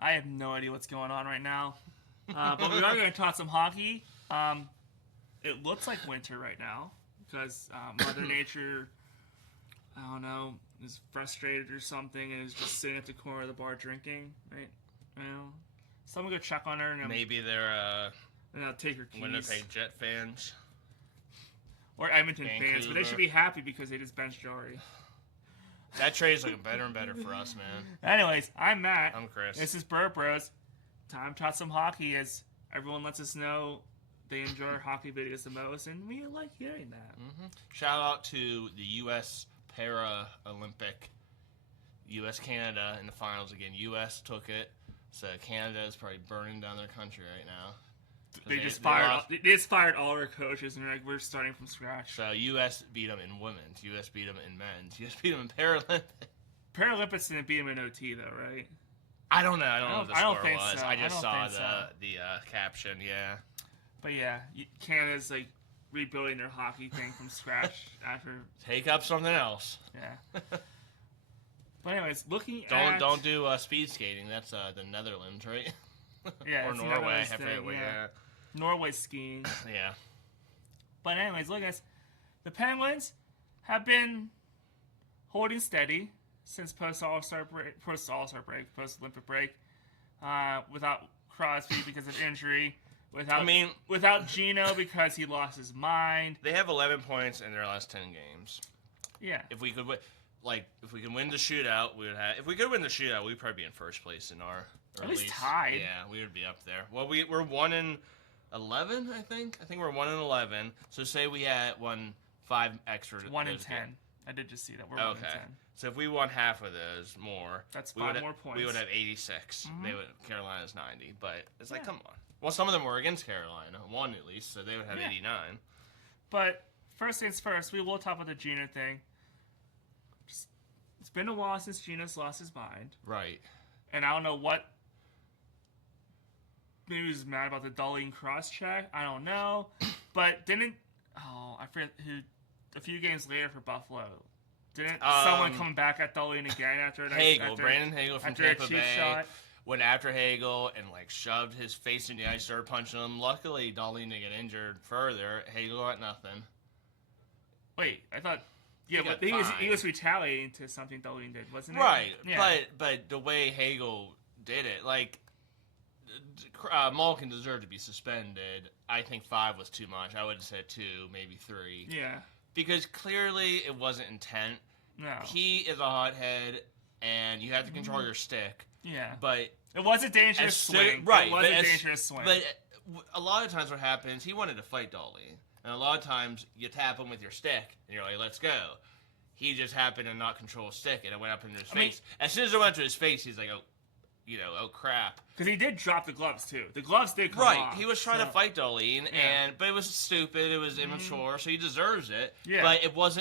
I have no idea what's going on right now. But we are going to talk some hockey. It looks like winter right now because Mother Nature, I don't know, is frustrated or something and is just sitting at the corner of the bar drinking, right? You know, someone go check on her and maybe they're and I'll take her keys. Winnipeg Jet fans. Or Edmonton Vancouver. fans, but they should be happy because they just benched Jari. That trade's looking better and better for us, man. Anyways, I'm Matt. I'm Chris. This is Burt Bros. Time to talk some hockey as everyone lets us know they enjoy our hockey videos the most, and we like hearing that. Mm-hmm. Shout out to the U.S. Paralympic, U.S.-Canada in the finals again. U.S. took it, so Canada is probably burning down their country right now. They just fired all our coaches, and they're like, we're starting from scratch. So U.S. beat them in women's. U.S. beat them in men's. U.S. beat them in Paralympics. Paralympics didn't beat them in OT, though, right? I don't know. I don't know what the score think was. So. I just saw the caption, yeah. But yeah, Canada's like rebuilding their hockey thing from scratch after... Take up something else. Yeah. But anyways, Don't do speed skating. That's the Netherlands, right? Yeah, or Norway. I forget what, Norway skiing. Yeah. But anyways, look guys, the Penguins have been holding steady since post Olympic break, without Crosby because of injury, without Gino because he lost his mind. They have 11 points in their last 10 games. Yeah. If we could win the shootout, we would have. If we could win the shootout, we'd probably be in first place in our. At least tied. Yeah, we would be up there. Well, we're 1-11, I think. I think we're 1-11. So say we had won 5 extra. 1-10. I did just see that. We're 1-10. So if we won half of those more, that's 5 more points. We would have 86. Mm-hmm. Carolina's 90. But it's like, come on. Well, some of them were against Carolina, one at least, so they would have 89. But first things first, we will talk about the Gino thing. It's been a while since Gino's lost his mind. Right. And I don't know what. Maybe he was mad about the Darlene cross-check. I don't know. But I forget who, a few games later for Buffalo, didn't someone come back at Darlene again after Brandon Hagel from Tampa Bay shot? Went after Hagel and shoved his face in the ice, started punching him. Luckily, Darlene didn't get injured further. Hagel got nothing. Wait, I thought... Yeah, but he was retaliating to something Darlene did, wasn't it? Right, yeah. but the way Hagel did it, Malkin deserved to be suspended. I think 5 was too much. I would have said 2, maybe 3. Yeah. Because clearly it wasn't intent. No. He is a hothead, and you have to control your stick. Yeah. But it was a dangerous swing. Right. It was a dangerous swing. But a lot of times what happens, he wanted to fight Darlene. And a lot of times you tap him with your stick, and you're like, let's go. He just happened to not control his stick, and it went up into his face. As soon as it went to his face, he's like, oh crap. Because he did drop the gloves, too. The gloves did come off. Right. He was trying to fight Darlene, but it was stupid. It was immature, so he deserves it. Yeah. But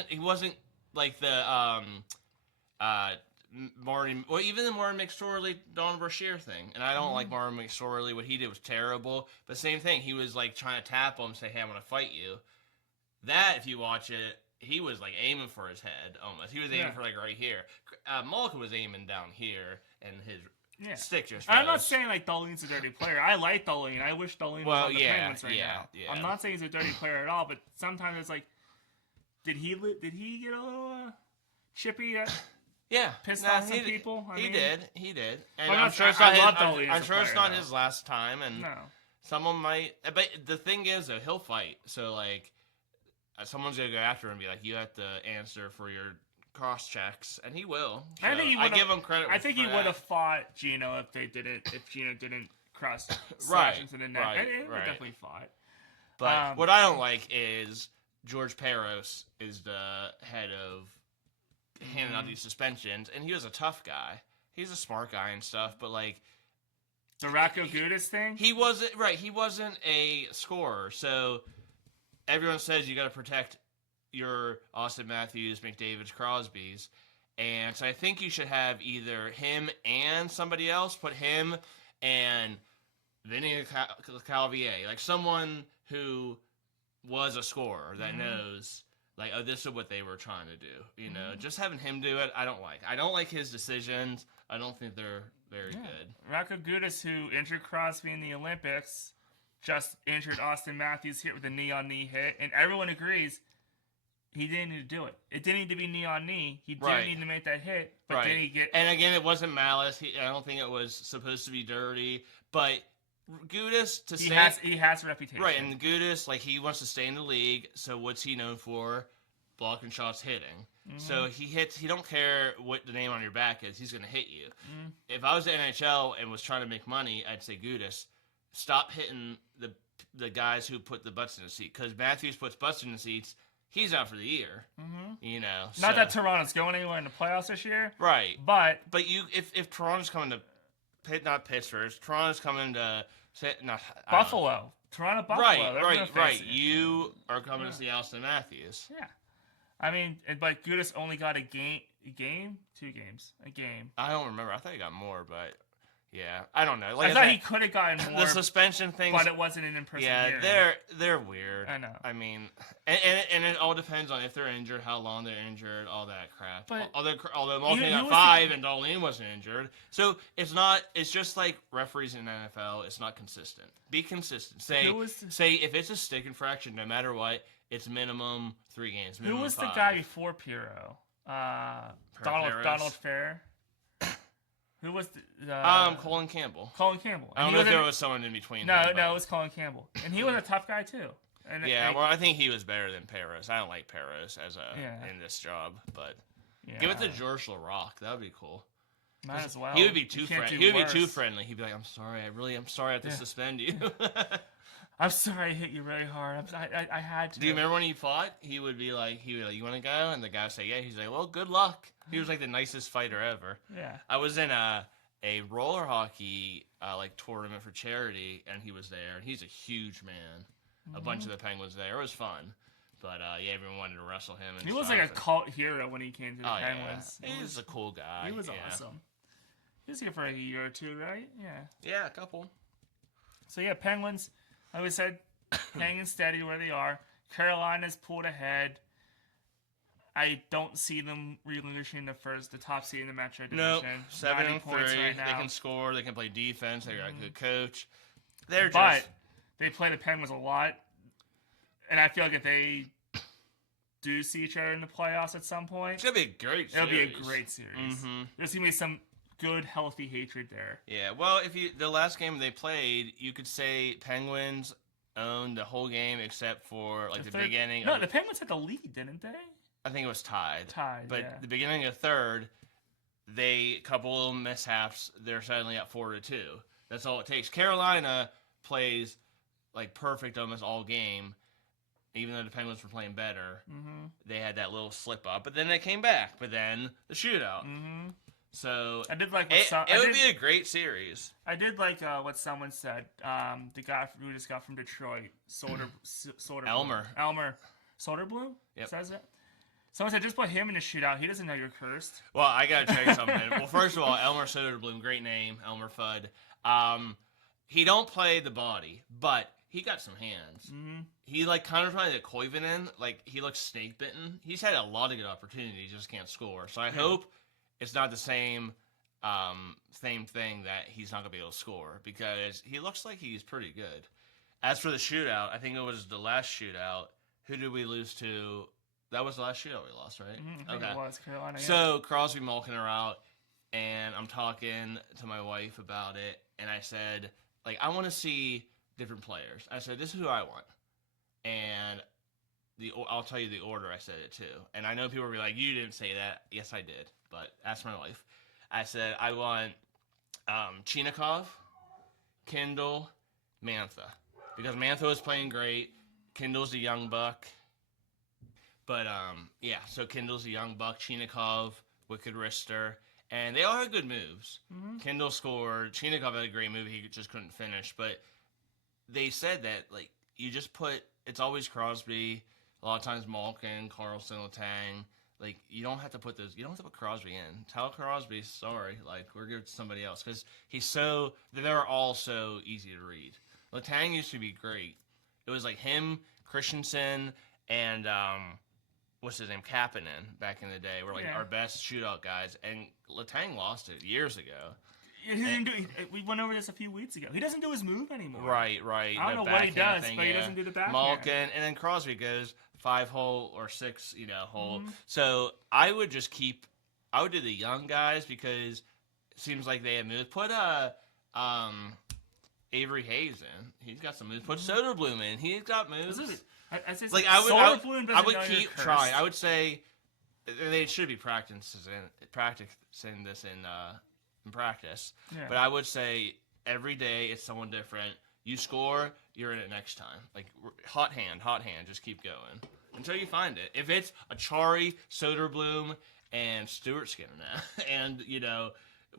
he wasn't like the Martin, well, even the Martin McSorley, Don Brashear thing. And I don't like Martin McSorley. What he did was terrible. But same thing. He was trying to tap him, say, hey, I'm going to fight you. That, if you watch it, he was aiming for his head almost. He was aiming for right here. Malkin was aiming down here, and his stick just. I'm not saying Darlene's a dirty player. I like Darlene. I wish Darlene was on the Penguins right now. Yeah. I'm not saying he's a dirty player at all, but sometimes it's did he get a little chippy? Pissed off some people. He did. And I'm sure it's not. I'm sure it's not his last time, and no. Someone might. But the thing is, though, he'll fight. So someone's gonna go after him and be like, you have to answer for your cross checks, and he will. So I give him credit. I think he would have fought Gino if Gino didn't cross into the net. He would definitely fought. But what I don't like is George Peros is the head of handing out these suspensions, and he was a tough guy. He's a smart guy and stuff, but the Ratko Gudas thing. He wasn't right. He wasn't a scorer, so. Everyone says you got to protect your Austin Matthews, McDavid's, Crosby's. And so I think you should have either him and somebody else. Put him and Vinny Calvier. Someone who was a scorer that knows, this is what they were trying to do. Just having him do it, I don't like. I don't like his decisions. I don't think they're very good. Rocco Gudis, who injured Crosby in the Olympics, just injured Austin Matthews here with a knee-on-knee hit, and everyone agrees he didn't need to do it. It didn't need to be knee-on-knee. He didn't need to make that hit, but then he get... And again, it wasn't malice. I don't think it was supposed to be dirty, but Gudis he has a reputation. Right, and Gudis, like, he wants to stay in the league, so what's he known for? Blocking shots, hitting. Mm-hmm. So he don't care what the name on your back is, he's going to hit you. Mm-hmm. If I was the NHL and was trying to make money, I'd say, Gudis, stop hitting the guys who put the butts in the seat, because Matthews puts butts in the seats, he's out for the year. Mm-hmm. You know, not that Toronto's going anywhere in the playoffs this year, right? But if Toronto's coming to not Pittsburgh, Toronto's coming to Buffalo, Toronto, Buffalo, right. You are coming to see Austin Matthews. Yeah, I mean, but Gudis only got a game, 2 games, a game. I don't remember. I thought he got more, but. Yeah, I don't know. Like I thought he could have gotten more. The suspension things, but it wasn't an in-person hearing. They're weird. I know. I mean, and it all depends on if they're injured, how long they're injured, all that crap. But although Malkin got 5 and Darlene wasn't injured, so it's not. It's just like referees in the NFL. It's not consistent. Be consistent. Say if it's a stick infraction, no matter what, it's minimum 3 games. Minimum who was 5. the guy before Piro? Donald Fair. Who was Colin Campbell. Colin Campbell. I don't know if there was someone in between. No, it was Colin Campbell, and he was a tough guy too. And I think he was better than Peros. I don't like Peros in this job, but give it to George LaRock. That would be cool. Might as well. He would be too friendly. He would be too friendly. He'd be like, "I'm sorry. I'm sorry. I have to suspend you." I'm sorry I hit you really hard. I had to. Do you remember when he fought? He would be like, "You want to go?" And the guy would say, "Yeah." He's like, "Well, good luck." He was like the nicest fighter ever. Yeah. I was in a roller hockey tournament for charity, and he was there. And he's a huge man. Mm-hmm. A bunch of the Penguins there. It was fun. But everyone wanted to wrestle him. And he was like a cult hero when he came to the Penguins. Yeah. He's a cool guy. He was awesome. He was here for a year or 2, right? Yeah. Yeah, a couple. So Penguins, like we said, hanging steady where they are. Carolina's pulled ahead. I don't see them relinquishing the top seed in the Metro Division. Nope. 7-3. Right, they can score. They can play defense. They got a good coach. They play the Penguins a lot, and I feel like if they do see each other in the playoffs at some point, it's gonna be a great series. It'll be a great series. Mm-hmm. There's gonna be some good, healthy hatred there. Yeah. Well, the last game they played, you could say Penguins owned the whole game except for the beginning. No, the Penguins had the lead, didn't they? I think it was tied. But the beginning of third, a couple little mishaps, they're suddenly up 4-2. That's all it takes. Carolina plays perfect almost all game, even though the Penguins were playing better. Mm-hmm. They had that little slip up, but then they came back. But then the shootout. Mm-hmm. So I did like it would be a great series. I did like what someone said. The guy who just got from Detroit, Elmer Soderblom. Yep. Says it. Someone said, just put him in the shootout. He doesn't know you're cursed. Well, I got to tell you something. Well, first of all, Elmer Soderblom, great name, Elmer Fudd. He don't play the body, but he got some hands. Mm-hmm. He kind of reminded me of Koivunen. He looks snake bitten. He's had a lot of good opportunities, just can't score. So I hope it's not the same thing that he's not going to be able to score, because he looks like he's pretty good. As for the shootout, I think it was the last shootout. Who did we lose to? That was the last shootout we lost, right? Mm-hmm. I think it was Carolina. So Crosby, Malkin are out, and I'm talking to my wife about it, and I said, I want to see different players. I said, this is who I want, and I'll tell you the order I said it to. And I know people will be like, you didn't say that. Yes, I did, but ask my wife. I said, I want Chinikov, Kindle, Mantha, because Mantha was playing great. Kindle's a young buck. But, so Kindle's a young buck, Chinikov, Wicked Wrister, and they all had good moves. Mm-hmm. Kindle scored, Chinikov had a great move, he just couldn't finish, but they said that, you just it's always Crosby, a lot of times Malkin, Carlson, Letang, you don't have to put Crosby in. Tell Crosby, sorry, we're giving it to somebody else, because they're all so easy to read. Letang used to be great. It was him, Christensen, and, what's his name, Kapanen, back in the day, were our best shootout guys, and Letang lost it years ago. He didn't do, we went over this a few weeks ago. He doesn't do his move anymore. Right. I don't know The what he backhand does, thing, but he doesn't do the backhand. Malkin, and then Crosby goes 5-hole or 6, hole. Mm-hmm. So I would just I would do the young guys because it seems like they have moves. Put Avery Hayes in. He's got some moves. Put Soderblom in. He's got moves. I would keep trying. I would say they should be practicing this in practice. Yeah. But I would say every day it's someone different. You score, you're in it next time. Like hot hand. Just keep going until you find it. If it's Achari, Soderblom, and Stewart Skinner now, and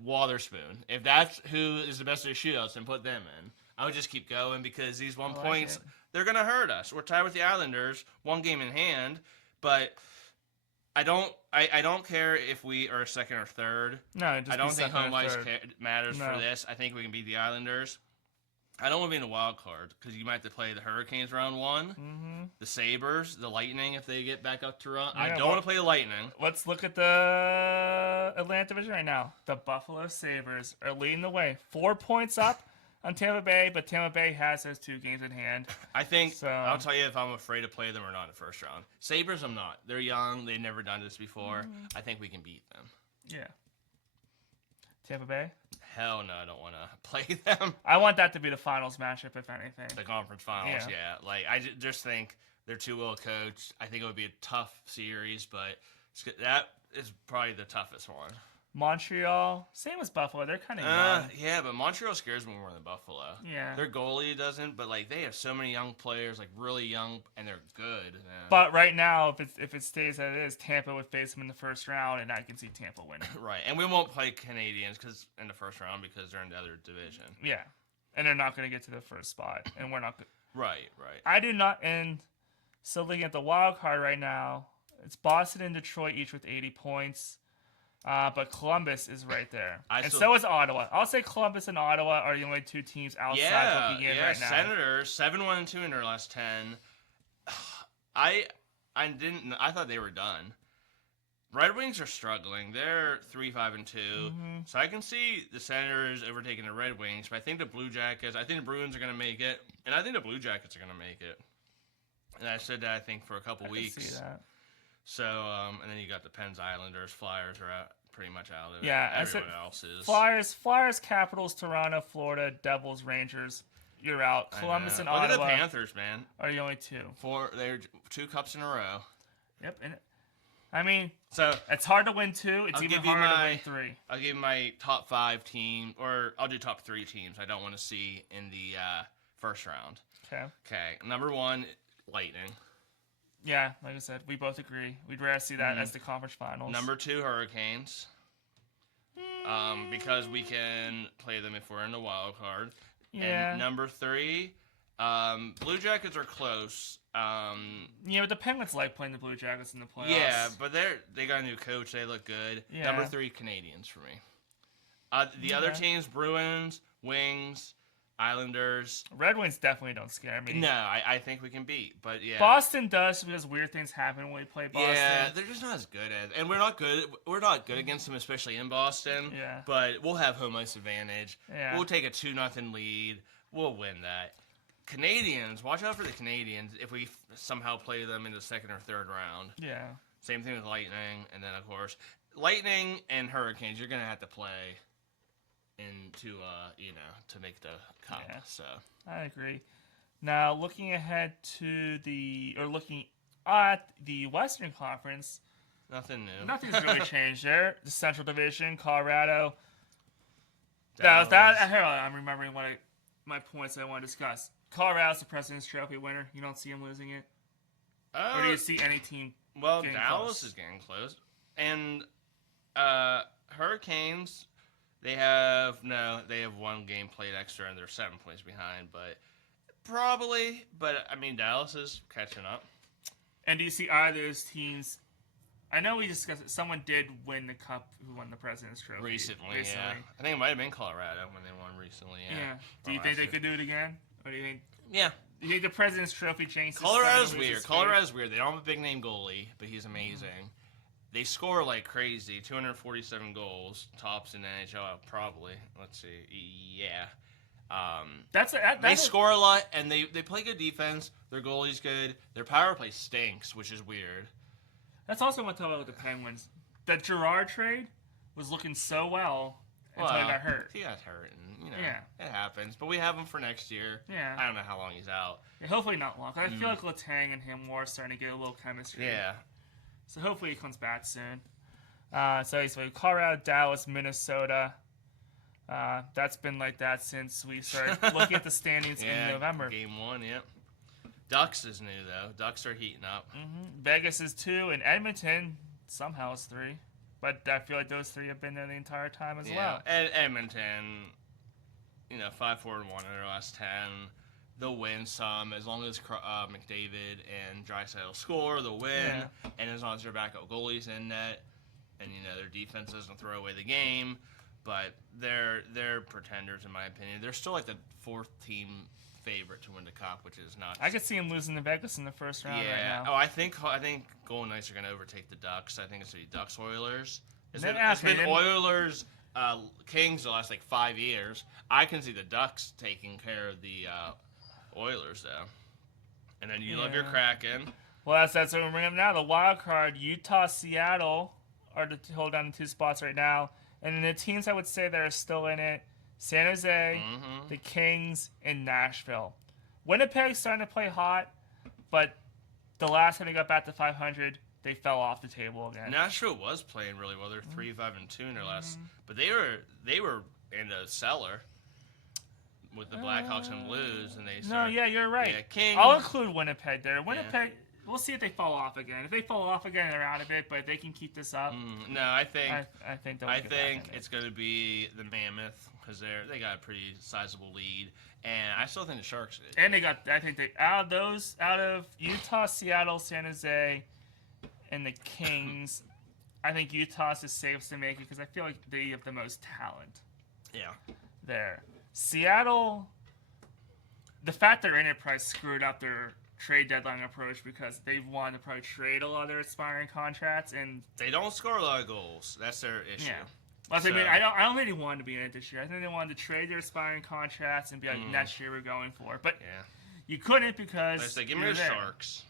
Waterspoon. If that's who is the best of the shootouts, then put them in. I would just keep going because these points, they're going to hurt us. We're tied with the Islanders, 1 game in hand, but I don't care if we are second or third. No, just I don't think home ice matters No. for this. I think we can beat the Islanders. I don't want to be in the wild card because you might have to play the Hurricanes round 1, the Sabres, the Lightning if they get back up to run. I don't want to play the Lightning. Let's look at the Atlantic Division right now. The Buffalo Sabres are leading the way. 4 points up on Tampa Bay, but Tampa Bay has those 2 games in hand. I think, So- I'll tell you if I'm afraid to play them or not in the first round. Sabres, I'm not. They're young. They've never done this before. I think we can beat them. Yeah. Tampa Bay? Hell no, I don't want to play them. I want that to be the finals matchup, if anything. The conference finals, Yeah. yeah. Like, I just think they're too well coached. I think it would be a tough series, but that is probably the toughest one. Montreal, same as Buffalo. They're kind of young. Yeah, but Montreal scares me more than Buffalo. Yeah. Their goalie doesn't, but like they have so many young players, like really young, and they're good. Yeah. But right now, if it stays as it is, Tampa would face them in the first round, and I can see Tampa winning. Right, and we won't play Canadians in the first round because they're in the other division. Yeah. And they're not going to get to the first spot, and we're not. Right. I do not. And so looking at the wild card right now, it's Boston and Detroit each with 80 points. But Columbus is right there. So is Ottawa. I'll say Columbus and Ottawa are the only 2 teams outside looking in right now. Senators 7-1-2 in their last 10. I thought they were done. Red Wings are struggling. They're 3-5-2. So I can see the Senators overtaking the Red Wings, but I think the Blue Jackets, I think the Bruins are going to make it, and I think the Blue Jackets are going to make it. And I said that I think for a couple weeks. I can see that. So, and then you got the Pens, Islanders, Flyers are pretty much out of it. Yeah, everyone else is. Flyers, Capitals, Toronto, Florida, Devils, Rangers. You're out. Columbus and Look Ottawa. Look at the Panthers, man. Are the only 2. They're 2 cups in a row. Yep. And I mean, so it's hard to win 2. It's even harder to win 3. I'll give you my top 5 team, or I'll do top 3 teams I don't want to see in the first round. Okay. Number 1, Lightning. Yeah, like I said, we both agree. We'd rather see that as the conference finals. Number 2, Hurricanes. Because we can play them if we're in the wild card. Yeah. And number 3, Blue Jackets are close. Yeah, but the Penguins like playing the Blue Jackets in the playoffs. Yeah, but they got a new coach. They look good. Yeah. Number 3, Canadians for me. The other teams, Bruins, Wings, Islanders. Red Wings definitely don't scare me. No, I think we can beat, but yeah. Boston does because weird things happen when we play Boston. Yeah, they're just not as good as, and we're not good against them, especially in Boston. Yeah. But we'll have home ice advantage. Yeah. We'll take a 2-0 lead. We'll win that. Canadians, watch out for the Canadians if we somehow play them in the second or third round. Yeah. Same thing with Lightning, and then of course Lightning and Hurricanes. You're gonna have to play to make the cup. Yeah. So I agree. Now looking at the Western Conference, nothing new. nothing's really changed there. The Central Division, Colorado. Dallas. I'm remembering my points that I want to discuss. Colorado's the President's Trophy winner. You don't see them losing it, or do you see any team? Well, getting Dallas close? is getting close, and Hurricanes. They have 1 game played extra, and they're 7 points behind. But I mean, Dallas is catching up. And do you see either of those teams? I know we discussed it. Someone did win the cup. Who won the President's Trophy Recently. Yeah. I think it might have been Colorado when they won recently. Yeah. Do you think they could do it again? Or do you think? Yeah. Do you think the President's Trophy changes? Colorado's weird. They don't have a big name goalie, but he's amazing. they score like crazy. 247 goals, tops in the NHL probably. Let's see. Yeah. They score a lot, and they play good defense. Their goalie's good. Their power play stinks, which is weird. That's also what I talk about with the Penguins. That Girard trade was looking so well until he got hurt. He got hurt, and it happens. But we have him for next year. Yeah. I don't know how long he's out. Yeah, hopefully not long. I feel like Letang and him are starting to get a little chemistry. Yeah. So hopefully he comes back soon. So Colorado, Dallas, Minnesota. That's been like that since we started looking at the standings in November. Game 1, yep. Ducks is new, though. Ducks are heating up. Mm-hmm. Vegas is 2, and Edmonton somehow is 3. But I feel like those 3 have been there the entire time as well. And Edmonton, 5-4-1 in their last 10. They'll win some as long as McDavid and Draisaitl score. They'll win, and as long as their backup goalie's in net, and their defense doesn't throw away the game. But they're pretenders in my opinion. They're still like the 4th team favorite to win the cup, which is nuts. I could see him losing to Vegas in the first round right now. Oh, I think Golden Knights are going to overtake the Ducks. I think it's going to be Ducks Oilers. It's been Oilers Kings the last 5 years. I can see the Ducks taking care of the Oilers though. And then you love your Kraken. Well, that's what we're bringing up now. The wild card, Utah, Seattle are to hold down the 2 spots right now. And then the teams I would say that are still in it, San Jose, the Kings, and Nashville. Winnipeg's starting to play hot, but the last time they got back to 500, they fell off the table again. Nashville was playing really well. They're 3-5-2 in their last, but they were in the cellar with the Blackhawks and Blues, and you're right. Yeah, Kings. I'll include Winnipeg there. Winnipeg. We'll see if they fall off again. If they fall off again, they're out of it. But if they can keep this up, no, I think it's going to be the Mammoth because they got a pretty sizable lead, and I still think the Sharks. And out of Utah, Seattle, San Jose, and the Kings, I think Utah's the safest to make it because I feel like they have the most talent. Yeah. There, Seattle. The fact they're in it probably screwed up their trade deadline approach because they wanted to probably trade a lot of their expiring contracts, and they don't score a lot of goals. That's their issue. Yeah. Well, I don't think they wanted to be in it this year. I think they wanted to trade their expiring contracts and be like, next year we're going for it. But you couldn't because give me the Sharks.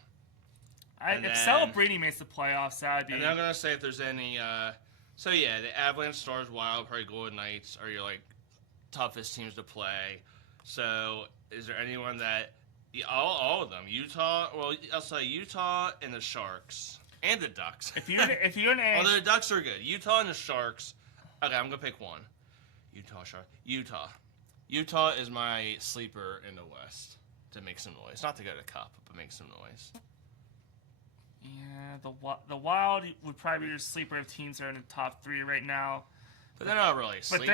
If Celebrini makes the playoffs, that would be. And I'm gonna say if there's any. The Avalanche, Stars, Wild, probably Golden Knights are your toughest teams to play. So is there anyone that? Yeah, all of them. Utah. Well, I'll say Utah and the Sharks and the Ducks. If you're an although the Ducks are good, Utah and the Sharks. Okay, I'm gonna pick one. Utah is my sleeper in the West to make some noise. Not to go to the Cup, but make some noise. Yeah, the Wild would probably be your sleeper if teams are in the top 3 right now. But they're not really a sleeper.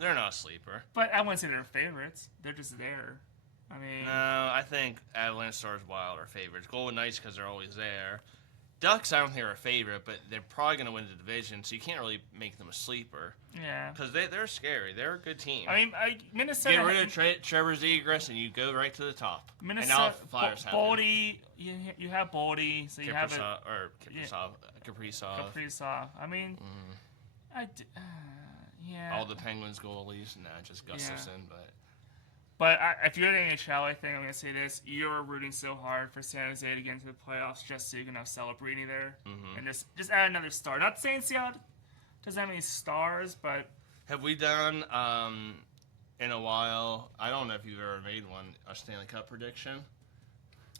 They're not a sleeper. But I wouldn't say they're favorites. They're just there. I mean, no, I think Avalanche, Stars, Wild are favorites. Golden Knights because they're always there. Ducks, I don't think are a favorite, but they're probably going to win the division, so you can't really make them a sleeper. Yeah. Because they're scary. They're a good team. I mean, Minnesota. Get rid of Trevor Zegras, and you go right to the top. Minnesota. And now Flyers have Boldy. You have Boldy, so you have Kaprizov. I mean, yeah. All the Penguins goalies, just Gustafsson, But if you're in the NHL, I think I'm going to say this. You're rooting so hard for San Jose to get into the playoffs just so you can have Celebrini there. And just add another star. Not saying Seattle doesn't have any stars, but... Have we done, in a while, I don't know if you've ever made one, a Stanley Cup prediction?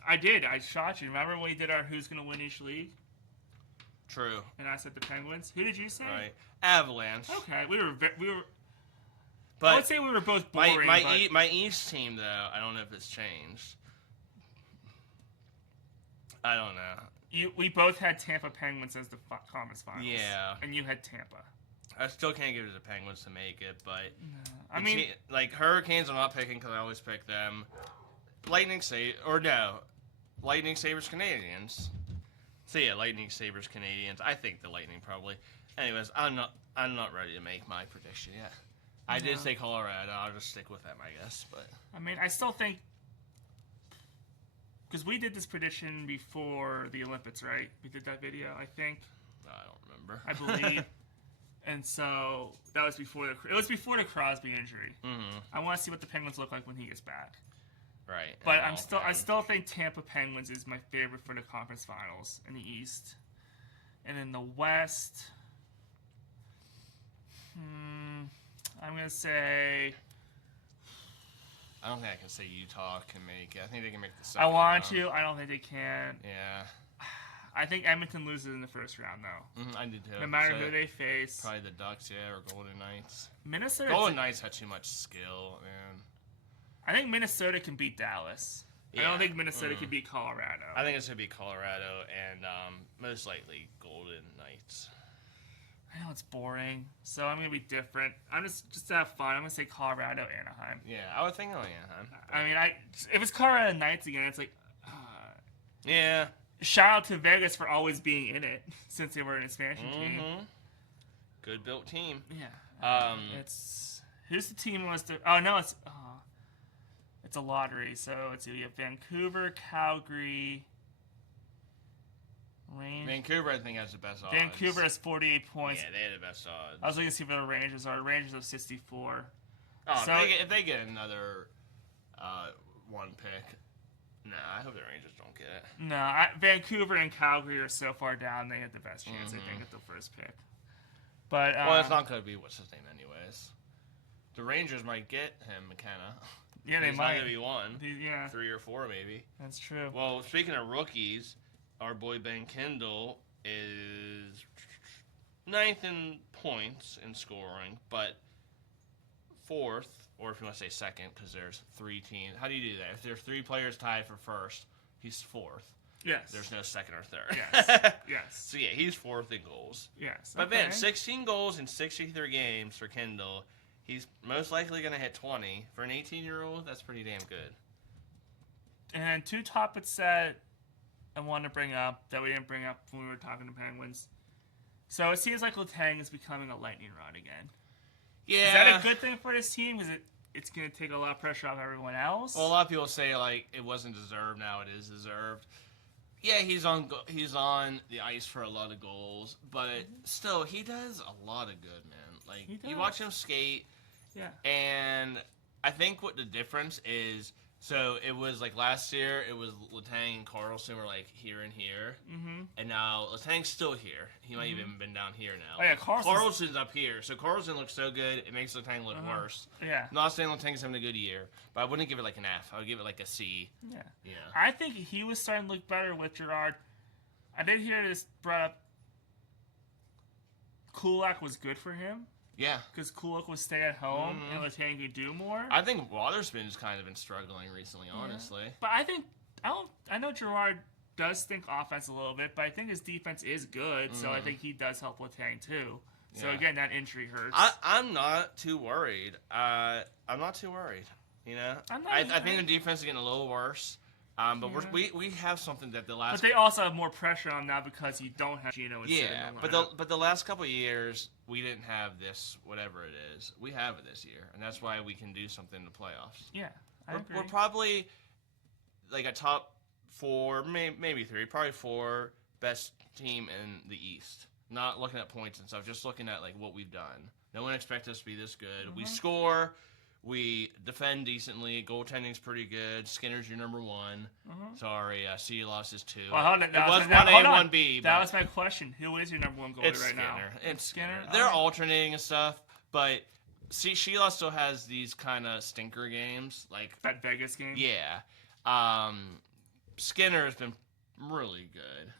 I did. I shot you. Remember when we did our who's going to win each league? True. And I said the Penguins. Who did you say? Right. Avalanche. Okay. We were But I would say we were both boring. My East team, though, I don't know if it's changed. I don't know. We both had Tampa Penguins as the conference finals. Yeah. And you had Tampa. I still can't give it to the Penguins to make it, but... No. I mean... Hurricanes I'm not picking because I always pick them. Lightning Sabres, Canadiens. So yeah, Lightning Sabres, Canadiens. I think the Lightning probably. Anyways, I'm not ready to make my prediction yet. I did say Colorado. I'll just stick with them, I guess. But I mean, I still think because we did this prediction before the Olympics, right? We did that video, I think. I don't remember. I believe. And so that was before the Crosby injury. Mm-hmm. I want to see what the Penguins look like when he gets back. Right. But I still think Tampa Penguins is my favorite for the conference finals in the East. And in the West, I'm gonna say. I don't think I can say Utah can make it. I think they can make the I second want round. to. I don't think they can. Yeah. I think Edmonton loses in the first round, though. I do too. No matter who they face. Probably the Ducks, yeah, or Golden Knights. Minnesota. Golden Knights had too much skill, man. I think Minnesota can beat Dallas. Yeah. I don't think Minnesota can beat Colorado. I think it's going to be Colorado and most likely Golden Knights. I know it's boring, so I'm going to be different. I'm just to have fun. I'm going to say Colorado, Anaheim. Yeah, I would think Anaheim. I mean, if it's Colorado Knights again, it's like... yeah. Shout out to Vegas for always being in it since they were an expansion team. Good built team. Yeah. It's who's the team was the? Oh no, it's a lottery. So it's you have Vancouver, Calgary, Rangers. Vancouver, I think, has the best odds. Vancouver has 48 points. Yeah, they had the best odds. I was looking to see what the Rangers are. Rangers have 64. Oh, so, if they get another one pick. Nah, I hope the Rangers don't get it. No, Vancouver and Calgary are so far down. They had the best chance, I think, at the first pick. But well, it's not going to be what's his name, anyways. The Rangers might get him, McKenna. Yeah, they He's might. not going to be one. Yeah, 3 or 4, maybe. That's true. Well, speaking of rookies, our boy Ben Kendall is 9th in points in scoring, but 4th. Or if you want to say second, because there's 3 teams. How do you do that? If there's 3 players tied for first, he's 4th. Yes. There's no second or third. Yes. Yes. So, yeah, he's 4th in goals. Yes. But, okay. man, 16 goals in 63 games for Kendall. He's most likely going to hit 20. For an 18-year-old, that's pretty damn good. And 2 topics that I wanted to bring up that we didn't bring up when we were talking to Penguins. So, it seems like Letang is becoming a lightning rod again. Yeah. Is that a good thing for this team? Because it's going to take a lot of pressure off everyone else? Well, a lot of people say, like, it wasn't deserved. Now it is deserved. Yeah, he's on the ice for a lot of goals, but still, he does a lot of good, man. Like, you watch him skate, and I think what the difference is, so it was, like, last year, it was Letang and Carlson were, like, here and here, and now Letang's still here. He might even been down here now. Oh, yeah, Carlson's up here, so Carlson looks so good, it makes Letang look worse. Yeah. I'm not saying Letang's having a good year, but I wouldn't give it, like, an F. I would give it, like, a C. Yeah. Yeah. I think he was starting to look better with Gerard. I did hear this brought up. Kulak was good for him. Yeah. Because Kulak was stay at home and Letang could do more. I think Waterspoon's kind of been struggling recently, honestly. But I know Gerard does think offense a little bit, but I think his defense is good, so I think he does help Letang too. So again, that injury hurts. I'm not too worried. I'm not too worried. You know, I think the defense is getting a little worse. But we have something that the last. But they also have more pressure on now because you don't have Gino. Yeah, but the last couple of years we didn't have this, whatever it is. We have it this year, and that's why we can do something in the playoffs. Yeah, we're probably like a top 4, maybe 3, probably 4 best team in the East. Not looking at points and stuff, just looking at like what we've done. No one expects us to be this good. We score. We defend decently. Goaltending's pretty good. Skinner's your number 1. Sorry, C lost his 2. Well, it was 1A, 1B. That was my question. Who is your number 1 goalie right now? It's Skinner. They're alternating and stuff, but Sheila still has these kind of stinker games, like that Vegas game. Yeah, Skinner has been really good.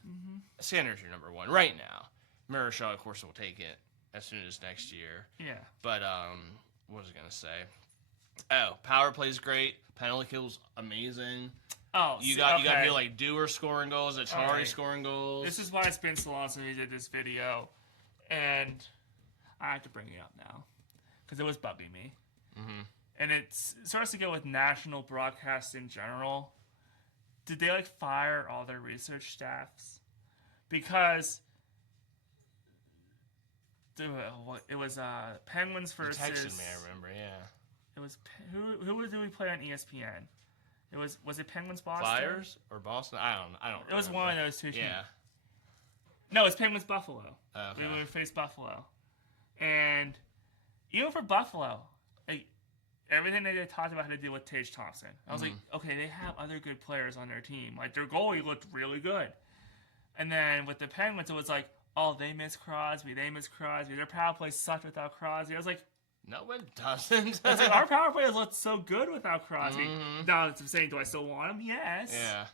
Skinner's your number 1 right now. Marichal, of course, will take it as soon as next year. Yeah. But what was I gonna say? Oh, power play's great. Penalty kill's amazing. Oh, you got here like Dewar scoring goals, Achari scoring goals. This is why it's been so long since we did this video, and I have to bring it up now because it was bugging me. And it starts to go with national broadcast in general. Did they like fire all their research staffs? Because it was Penguins versus. You texted me, I remember. Yeah. It was who did we play on ESPN? It was it Penguins Boston? Flyers or Boston? I don't. It was one of those 2 teams. Yeah. No, it's Penguins Buffalo. Okay. We faced Buffalo, and even for Buffalo, like everything that they talked about had to do with Tage Thompson. I was like, okay, they have other good players on their team. Like their goalie looked really good, and then with the Penguins, it was like, oh, they miss Crosby. Their power play sucked without Crosby. I was like, no, it doesn't. I was like, our power play has looked so good without Crosby. Now I'm saying, do I still want him? Yes. Yeah.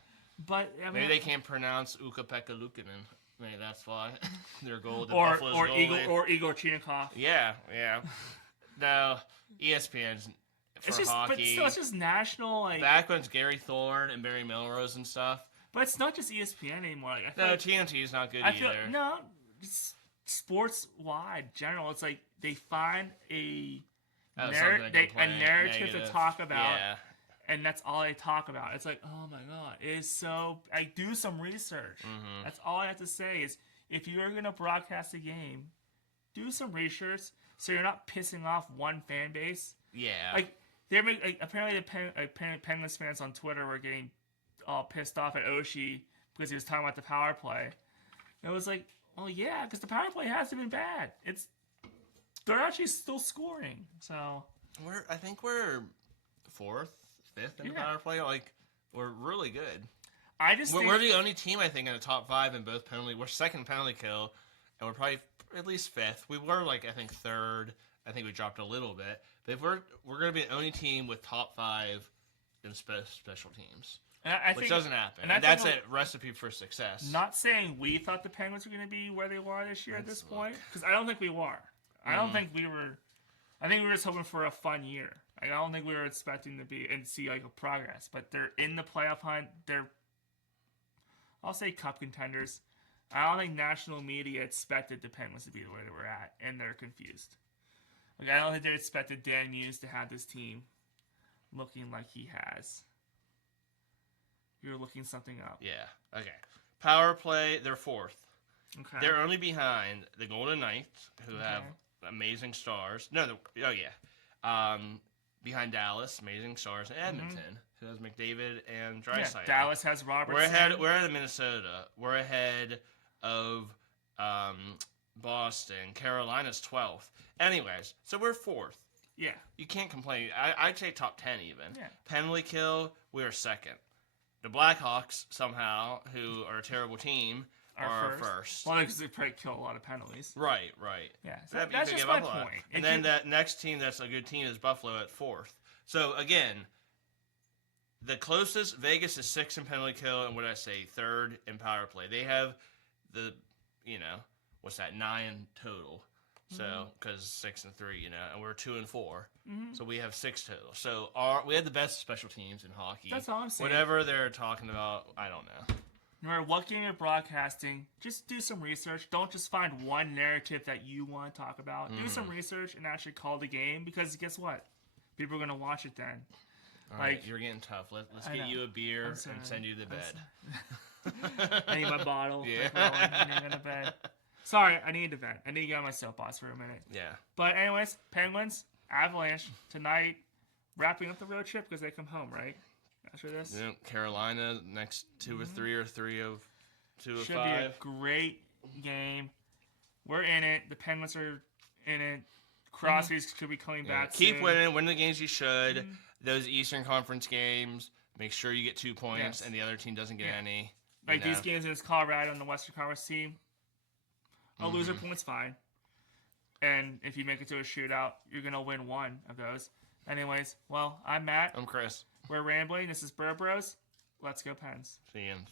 But I mean, Maybe they can't pronounce Ukko-Pekka Luukkonen. Maybe that's why their goal. Or Igor Chinakhov. Yeah. No, ESPN's for hockey. But still, it's just national. Like back when it's Gary Thorne and Barry Melrose and stuff. But it's not just ESPN anymore. Like, no, TNT is not good either. No, it's sports wide general. It's like they find a narrative to talk about. Yeah. And that's all they talk about. It's like, oh my god, it is so. I do some research. That's all I have to say is, if you're gonna broadcast a game, do some research so you're not pissing off one fan base. Yeah. Like apparently the Penguins fans on Twitter were getting all pissed off at Oshie because he was talking about the power play. It was like, oh yeah, because the power play hasn't been bad. They're actually still scoring. So I think we're 4th, 5th in the power play. Like, we're really good. We're the only team, I think, in the top 5 in both penalty. We're 2nd penalty kill, and we're probably at least 5th. We were, like, I think 3rd. I think we dropped a little bit. But if we're going to be the only team with top 5 in special teams. Which doesn't happen. And that's a recipe for success. Not saying we thought the Penguins were going to be where they were this year at this point. Because I don't think we were. I don't think we were. I think we were just hoping for a fun year. I don't think we were expecting to be and see like a progress. But they're in the playoff hunt. I'll say cup contenders. I don't think national media expected the Penguins to be where they were at. And they're confused. Like, I don't think they expected Dan Muse to have this team looking like he has. You're looking something up. Yeah. Okay. Power play, they're 4th. Okay. They're only behind the Golden Knights, who have amazing stars. Behind Dallas, amazing stars, and Edmonton, who has McDavid and Draisaitl. Yeah, Dallas has Robertson. We're ahead of Minnesota. We're ahead of Boston. Carolina's 12th. Anyways, so we're 4th. Yeah. You can't complain. I'd say top 10 even. Yeah. Penalty kill, we are 2nd. The Blackhawks, somehow, who are a terrible team, are first. Well, because they probably kill a lot of penalties. Right. Yeah, so that's just my point. And then that next team that's a good team is Buffalo at 4th. So, again, the closest, Vegas is 6th in penalty kill, and what did I say, 3rd in power play. They have the, 9 total. So, because 6 and 3, and we're 2 and 4. So we have 6 total. So we had the best special teams in hockey. That's all I'm saying. Whatever they're talking about, I don't know. No matter what game you're broadcasting, just do some research. Don't just find one narrative that you want to talk about. Do some research and actually call the game, because guess what? People are going to watch it then. All right, you're getting tough. Let's get you a beer and send you to bed. I need my bottle. Yeah. I need to go to bed. Sorry, I need to vent. I need to get on my soapbox for a minute. Yeah. But anyways, Penguins, Avalanche, tonight, wrapping up the road trip because they come home, right? After this? Yeah, Carolina, next 2 or 3 or 3 of 2 of 5. Should be a great game. We're in it. The Penguins are in it. Crosby's could be coming back Keep soon. winning. Win the games you should. Those Eastern Conference games, make sure you get 2 points and the other team doesn't get any. Like these games against Colorado and the Western Conference team, a loser point's fine. And if you make it to a shootout, you're going to win 1 of those. Anyways, well, I'm Matt. I'm Chris. We're rambling. This is Burr Bros. Let's go Pens. See you.